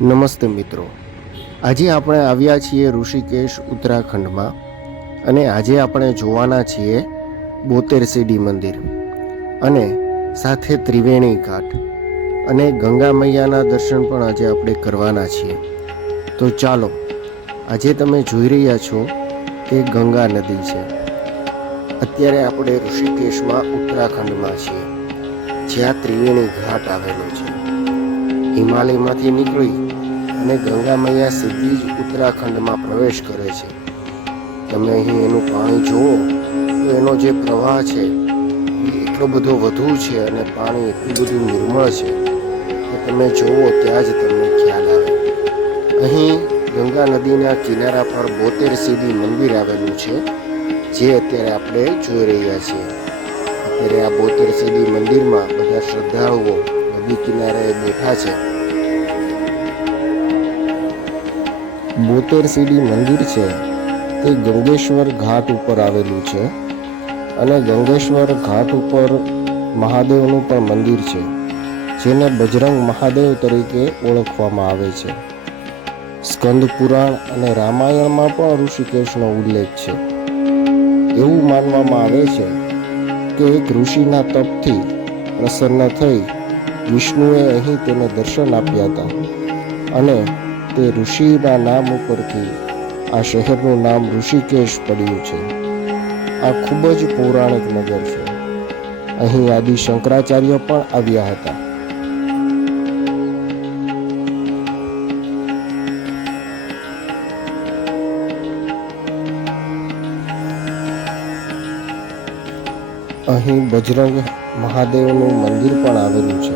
નમસ્તે મિત્રો, આજે આપણે આવ્યા છીએ ઋષિકેશ ઉત્તરાખંડમાં અને આજે આપણે જોવાના છીએ બોતેર સીડી મંદિર અને સાથે ત્રિવેણી ઘાટ અને ગંગા મૈયાના દર્શન પણ આજે આપણે કરવાના છીએ. તો ચાલો, આજે તમે જોઈ રહ્યા છો કે ગંગા નદી છે. અત્યારે આપણે ઋષિકેશમાં ઉત્તરાખંડમાં છીએ, જ્યાં ત્રિવેણી ઘાટ આવેલો છે. હિમાલયમાંથી નીકળી અને ગંગા મૈયા સીધી જ ઉત્તરાખંડમાં પ્રવેશ કરે છે. તમે અહીં એનું પાણી જુઓ તો એનો જે પ્રવાહ છે એ એટલો બધો વધુ છે અને પાણી એટલું બધું નિર્મળ છે કે તમે જુઓ ત્યાં જ તમને ખ્યાલ આવે. અહીં ગંગા નદીના કિનારા પર બોતેર સીડી મંદિર આવેલું છે, જે અત્યારે આપણે જોઈ રહ્યા છીએ. અત્યારે આ બોતેર સીડી મંદિરમાં બધા શ્રદ્ધાળુઓ નદી કિનારે બેઠા છે. બોતેર સીડી મંદિર છે તે ગંગેશ્વર ઘાટ ઉપર આવેલું છે અને ગંગેશ્વર ઘાટ ઉપર મહાદેવનું પણ મંદિર છે, જેને બજરંગ મહાદેવ તરીકે ઓળખવામાં આવે છે. સ્કંદ પુરાણ અને રામાયણમાં પણ ઋષિકેશનો ઉલ્લેખ છે. એવું માનવામાં આવે છે કે એક ઋષિના તપથી પ્રસન્ન થઈ વિષ્ણુએ અહીં તેને દર્શન આપ્યા હતા અને તે ઋષિના નામ ઉપરથી આ શહેરનું નામ ઋષિકેશ પડ્યું છે. આ ખૂબ જ પૌરાણિક નગર છે. અહીં આદિ શંકરાચાર્ય પણ આવ્યા હતા. અહીં બજરંગ મહાદેવનું મંદિર પણ આવેલું છે.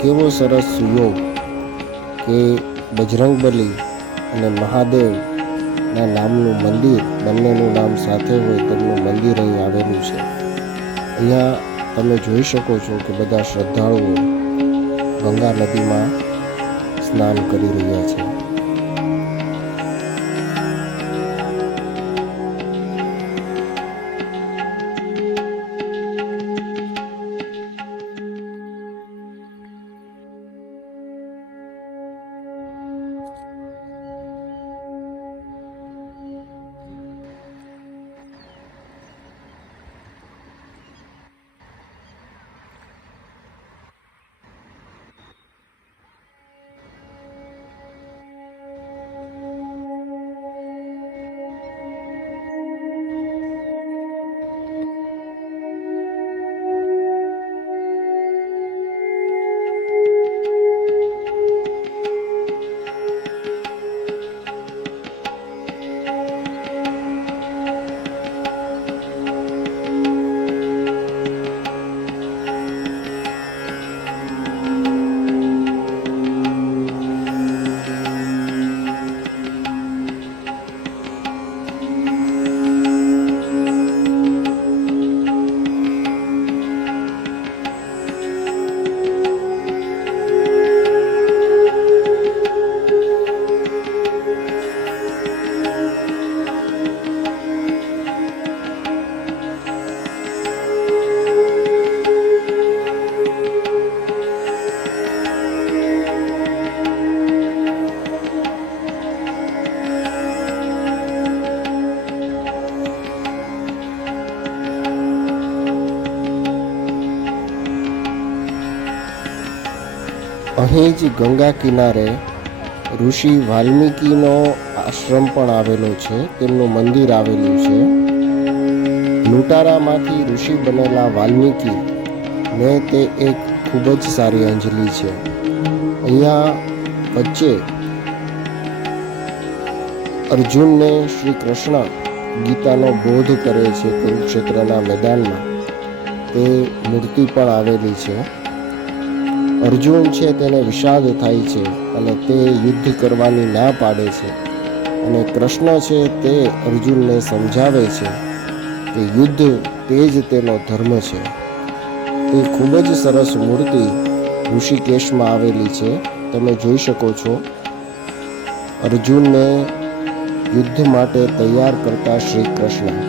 કેવો સરસ સુયોગ કે બજરંગબલી અને મહાદેવના નામનું મંદિર, બંનેનું નામ સાથે હોય તેમનું મંદિર અહીં આવેલું છે. અહીંયા તમે જોઈ શકો છો કે બધા શ્રદ્ધાળુઓ ગંગા નદીમાં સ્નાન કરી રહ્યા છે. અહીં જ ગંગા કિનારે ઋષિ વાલ્મીકીનો આશ્રમ પણ આવેલો છે, તેમનું મંદિર આવેલું છે. લૂંટારામાંથી ઋષિ બનેલા વાલ્મીકી ને તે એક ખૂબ જ સારી અંજલિ છે. અહીંયા વચ્ચે અર્જુનને શ્રી કૃષ્ણ ગીતાનો બોધ કરે છે કુરુક્ષેત્રના મેદાનમાં, તે મૂર્તિ પણ આવેલી છે. અર્જુન છે તેને વિષાદ થાય છે અને તે યુદ્ધ કરવાની ના પાડે છે અને કૃષ્ણ છે તે અર્જુનને સમજાવે છે કે યુદ્ધ તે જ તેનો ધર્મ છે. તે ખૂબ જ સરસ મૂર્તિ ઋષિકેશમાં આવેલી છે. તમે જોઈ શકો છો અર્જુનને યુદ્ધ માટે તૈયાર કરતા શ્રી કૃષ્ણ.